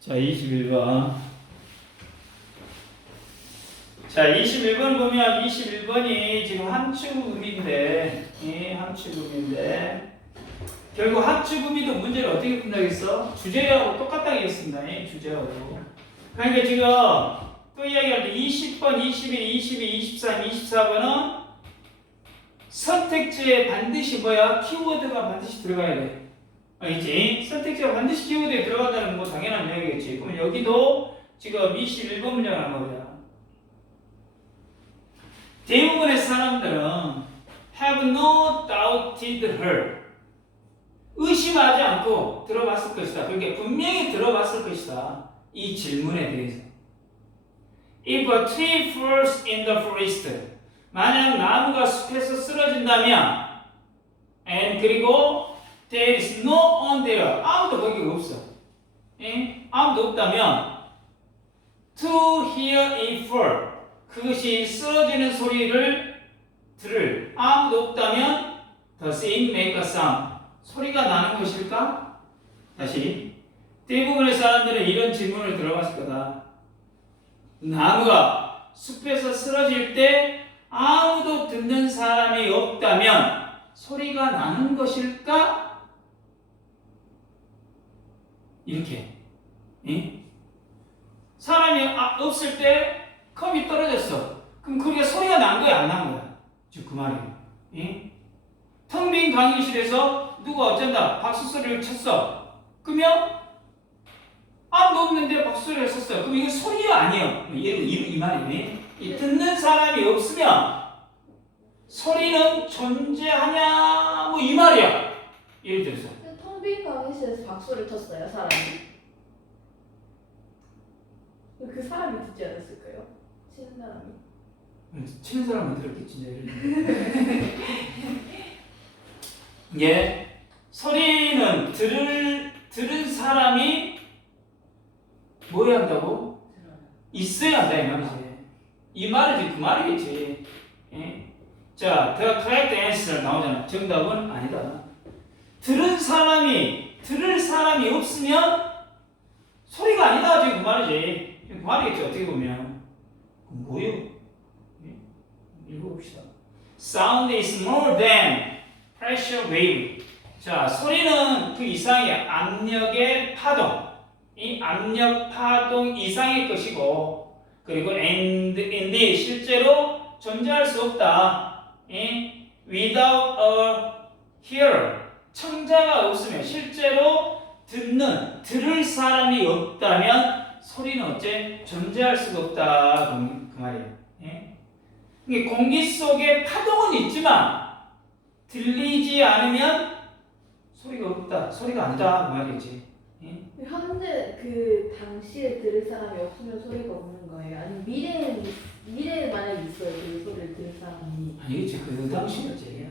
자, 21번. 자, 21번 보면 21번이 지금 함축음인데, 결국 함축음이도 문제를 어떻게 푼다겠어? 주제하고 똑같다고 했습니다. 주제하고. 그러니까 지금 또 이야기할 때 20번, 21, 22, 23, 24번은 선택지에 반드시 키워드가 반드시 들어가야 돼. 알겠지? 선택지가 반드시 키워드에 들어간다는 거 당연한 이야기겠지. 그럼 여기도 지금 21번 문장을 한번 보자. 대부분의 사람들은 have no doubted her. 의심하지 않고 들어봤을 것이다. 그러니까 분명히 들어봤을 것이다. 이 질문에 대해서. If a tree falls in the forest. 만약 나무가 숲에서 쓰러진다면 and 그리고 there is no one there. 아무도 거기가 없어. 아무도 없다면 to hear it fall. 그것이 쓰러지는 소리를 들을 아무도 없다면 does it make a sound? 소리가 나는 것일까? 다시 대부분의 사람들은 이런 질문을 들어봤을 거다. 나무가 숲에서 쓰러질 때 아무도 듣는 사람이 없다면 소리가 나는 것일까? 이렇게 사람이 없을 때 컵이 떨어졌어. 그럼 그게 소리가 난 거야, 안 난 거야? 즉 그 말이에요. 텅 빈 강의실에서 누가 어쩐다 박수 소리를 쳤어. 그러면 아무도 없는데 박수 소리를 쳤어. 그럼 이거 소리가 아니에요. 이 말이네. 듣는 사람이 없으면 소리는 존재하냐? 뭐 이 말이야. 예를 들어서. 텅 빈 강의실에서 박수를 쳤어요, 사람이. 그 사람이 듣지 않았을까요? 치는 사람이. 치는 사람은 들었겠지. 소리는 들은 사람이 뭐 해야 한다고? 있어야 한다 이 말이지. 이 말이지 그 말이겠지. 자, the correct answer 나오잖아. 정답은 아니다. 들을 사람이 없으면 소리가 아니다 지금 그 말이지. 그 말이겠지 어떻게 보면. 뭐요? 읽어봅시다. Sound is more than pressure wave. 자, 소리는 그 이상의 압력의 파동. 이 압력 파동 이상의 것이고, 그리고 indeed 실제로 존재할 수 없다. without a hearer. 청자가 없으면 실제로 들을 사람이 없다면 소리는 어째 존재할 수가 없다 그 말이에요. 공기 속에 파동은 있지만 들리지 않으면 소리가 없다, 소리가 아니다 그 말이지. 현재 그 당시에 들을 사람이 없으면 소리가 없는 거예요? 아니면 미래에 만약 있어요, 그 소리를 들을 사람이? 아니겠지, 그 당시였지.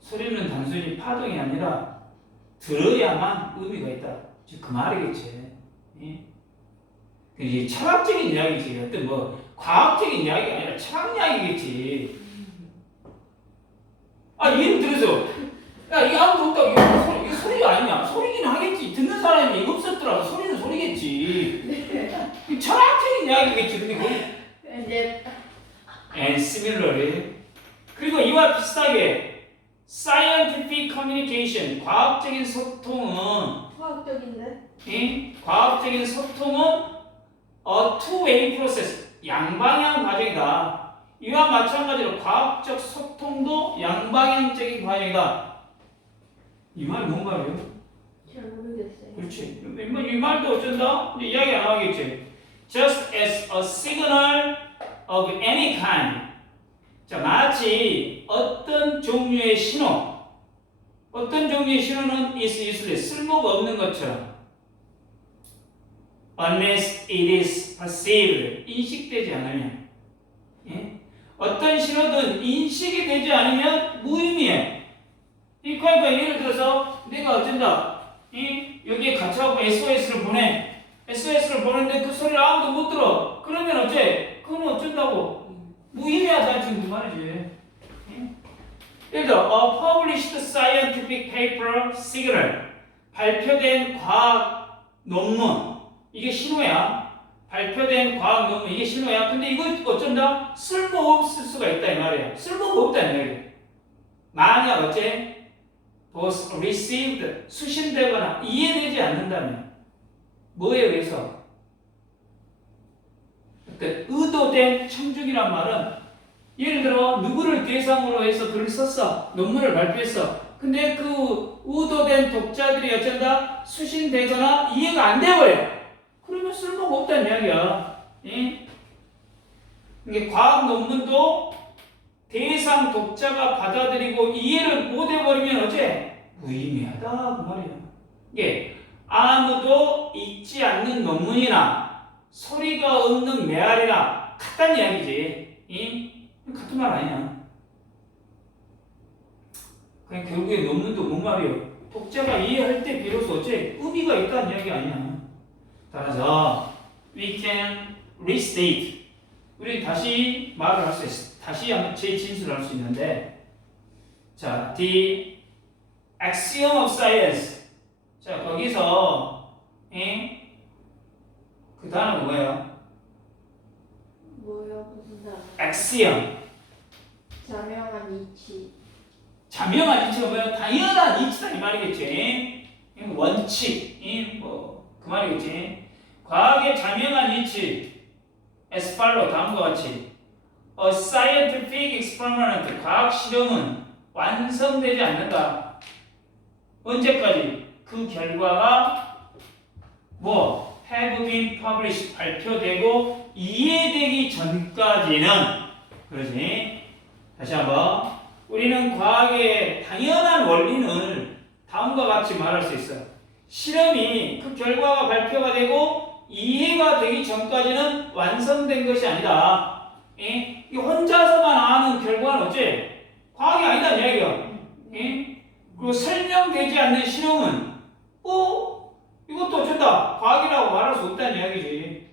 소리는 단순히 파동이 아니라 들어야만 의미가 있다, 즉 그 말이겠지. 이게 철학적인 이야기지. 어떤 과학적인 이야기가 아니라 철학 이야기겠지. 예를 들어서 이게 아무도 없다고 이거 소리가 아니냐? 소리긴 하겠지. 듣는 사람이 이거 없었더라도 소리는 소리겠지. 철학적인 이야기겠지. 근데 거기 이제 and similarly 그리고 이와 비슷하게 scientific communication 과학적인 소통은 과학적인 소통은 a two-way process 양방향 과정이다. 이와 마찬가지로 과학적 소통도 양방향적인 과정이다. 이 말이 뭔 말이에요? 잘 모르겠어요. 그렇지. 이 말도 어쩐다? 이제 이야기 안 하겠지. Just as a signal of any kind. 자, 마치 어떤 종류의 신호는 is useless, 쓸모가 없는 것처럼. Unless it is perceived, 인식되지 않으면. 어떤 신호든 인식이 되지 않으면 무의미해. 그러니까 예를 들어서 내가 어쩐다. 여기에 갇혀갖고 SOS를 보내. SOS를 보내는데 그 소리를 아무도 못 들어. 그러면 어째? 그건 어쩐다고? 무의미하다 지금 그 말이지. 예를 들어 a published scientific paper signal 발표된 과학 논문 이게 신호야. 발표된 과학 논문 이게 신호야. 근데 이거 어쩐다? 쓸모없을 수가 있다 이 말이야. 쓸모가 없다 이 말이야. 만약 어째 was received 수신되거나 이해되지 않는다면 뭐에 의해서? 그러니까 의도된 청중이란 말은 예를 들어 누구를 대상으로 해서 글을 썼어. 논문을 발표했어. 근데 그 의도된 독자들이 어쩐다? 수신되거나 이해가 안 돼버려. 그러면 쓸모가 없다는 이야기야. 예? 이게 과학 논문도 대상 독자가 받아들이고 이해를 못 해버리면 어째? 무의미하다 그 말이야. 이게 아무도 읽지 않는 논문이나 소리가 없는 메아리나 같다는 이야기지. 예? 같은 말 아니야. 그냥 결국에 논문도 뭔 말이에요? 독자가 이해할 때 비로소 어째 의미가 있다는 이야기 아니야. 따라서 we can restate. 우리 다시 말을 할 수 있어. 다시 한번 재진술할 수 있는데, 자, the axiom of science. 자, 거기서 그 단어가 뭐예요? 뭐요? 무슨 단어? axiom. 자명한 이치. 자명한 이치가 뭐야? 당연한 이치다 이 말이겠지. 원칙, 그 말이겠지. 과학의 자명한 이치, as follow 다음과 같이, a scientific experiment 과학 실험은 완성되지 않는다. 언제까지? 그 결과가 뭐 have been published 발표되고 이해되기 전까지는. 그러지? 다시 한번. 우리는 과학의 당연한 원리는 다음과 같이 말할 수 있어요. 실험이 그 결과가 발표가 되고 이해가 되기 전까지는 완성된 것이 아니다. 이 혼자서만 아는 결과는 어째? 과학이 아니다는 이야기야. 그리고 설명되지 않는 실험은 이것도 어쩐다? 과학이라고 말할 수 없다는 이야기지.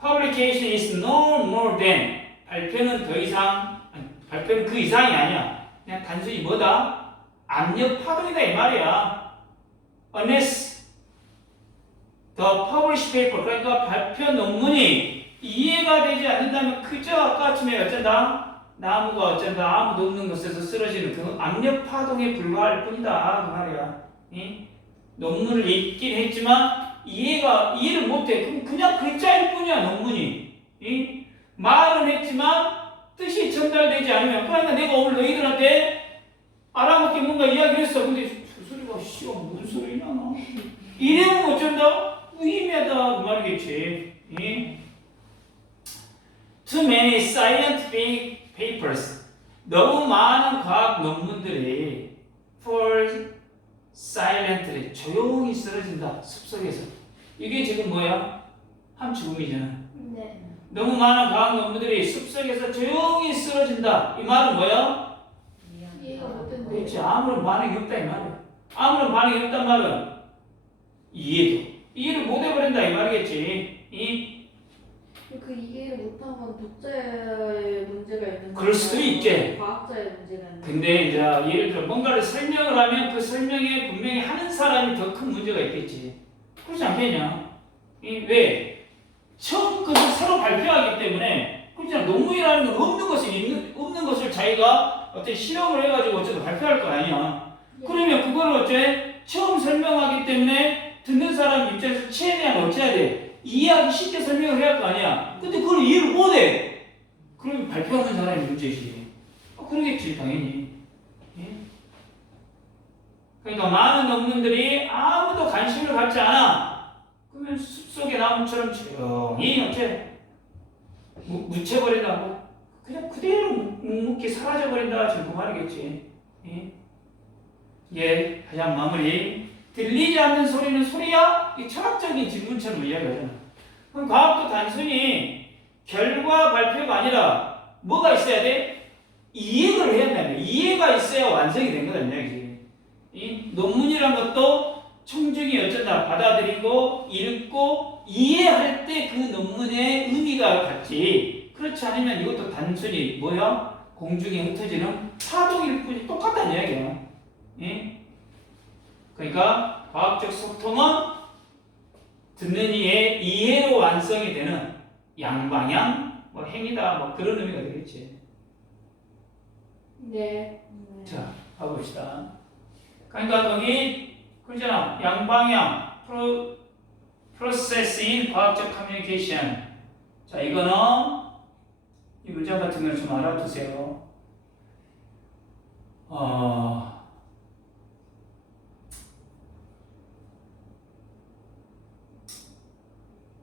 Publication is no more than. 발표는 더 이상, 발표는 그 이상이 아니야. 그냥 단순히 뭐다? 압력 파동이다 이 말이야. Unless the published paper, 그러니까 발표 논문이 이해가 되지 않는다면 그저 아까쯤에 어쩐다? 나무가 어쩐다? 아무도 없는 곳에서 쓰러지는 그 압력 파동에 불과할 뿐이다 그 말이야. 논문을 읽긴 했지만 이해를 못해. 그럼 그냥 글자일 뿐이야 논문이. 말은 했지만 뜻이 전달되지 않으면, 그러니까 내가 오늘 너희들한테 알아먹게 뭔가 이야기를 했어. 근데 저 소리가 무슨 소리냐? 이래면 어쩐다? 무의미하다 그 말이겠지. Too many scientific papers. 너무 많은 과학 논문들이 fall silently. 조용히 쓰러진다. 숲속에서. 이게 지금 뭐야? 함축음이잖아. 네. 너무 많은 과학 논문들이 숲속에서 조용히 쓰러진다. 이 말은 뭐야? 이해가 못된다. 그렇지. 아무런 반응이 없다 이 말이야. 아무런 반응이 없단 말은 이해를 못 해버린다 이 말이겠지. 그 이해를 못한 건 독자의 문제가 있는 그럴 수도 있지. 과학자의 문제가 있는. 근데 이제 예를 들어 뭔가를 설명을 하면 그 설명에 분명히 하는 사람이 더 큰 문제가 있겠지. 그렇지 않겠냐? 왜? 처음 것을 서로 발표하기 때문에. 그렇잖아. 논문이라는 건 없는 것을 자기가 어떤 실험을 해가지고 어쨌든 발표할 거 아니야. 그러면 그걸 어째 처음 설명하기 때문에 듣는 사람 입장에서 최대한 어찌해야 돼? 이해하기 쉽게 설명을 해야 할 거 아니야. 근데 그걸 이해를 못해. 그러면 발표하는 사람이 문제지. 그러겠지 당연히. 그러니까 많은 논문들이 아무도 관심을 갖지 않아. 그러면 숲속의 나무처럼 조용히 어째 묻혀버린다고. 그냥 그대로 묵묵히 사라져버린다. 지금 그 말이겠지. 다시 한번 마무리. 들리지 않는 소리는 소리야? 이 철학적인 질문처럼 이야기하잖아. 그럼 과학도 단순히 결과 발표가 아니라 뭐가 있어야 돼? 이해를 해야 된다며. 이해가 있어야 완성이 된 거다 이야기지. 이 논문이란 것도 청중이 어쩐다 받아들이고 읽고 이해할 때 그 논문의 의미가 같지. 그렇지 않으면 이것도 단순히 뭐야? 공중에 흩어지는 파동일 뿐이 똑같다는 이야기야. 그러니까 과학적 소통은 듣는 이의 이해로 완성이 되는 양방향 뭐 행위다 뭐 그런 의미가 되겠지. 네. 자, 가봅시다. 그러니까 거기 그러잖아. 양방향 프로세스인 과학적 커뮤니케이션. 자, 이거는 이 문장 같은 걸 좀 알아두세요.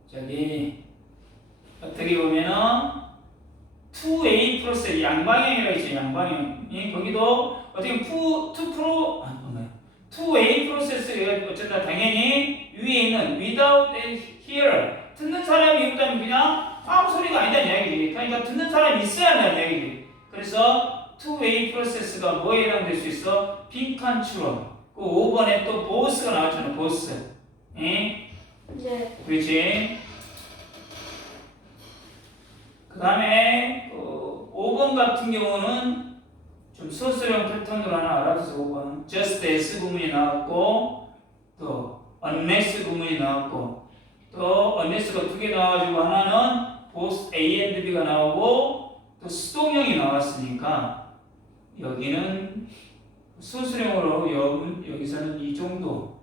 저기 어떻게 보면은 two-way 프로세스 양방향이라고 있죠. 양방향이 거기도 어떻게 two-way 프로세스가 어쨌든 당연히 위에 있는 without a hearer 듣는 사람이 없다면 그냥 아무 소리가 아니다는 이야기지. 그러니까 듣는 사람이 있어야 한다는 이야기지. 그래서 two-way 프로세스가 뭐에 해당될 수 있어? 빈칸 추론. 그 5번에 또 보스가 나왔잖아. 보스. 예? 네. 그렇지. 그 다음에 5번 같은 경우는 좀 소수령 패턴으로 하나 알아서 5번 just as 구문이 나왔고 또 unless 구문이 나왔고 또 unless가 2개 나와가지고 하나는 both A and B가 나오고 또 수동형이 나왔으니까 여기는 소수령으로 여기서는 이 정도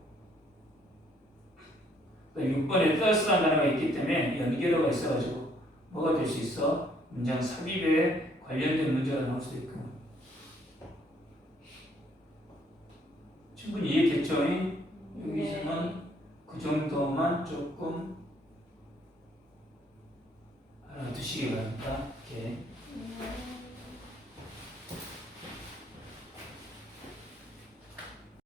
6번에 thus라는 단어가 있기 때문에 연결어가 있어가지고 뭐가 될 수 있어? 문장 삽입에 관련된 문제가 나올 수도 있고. 충분히 이해됐죠? 여기서는 그 정도만 조금 알아두시기 바랍니다. 이렇게.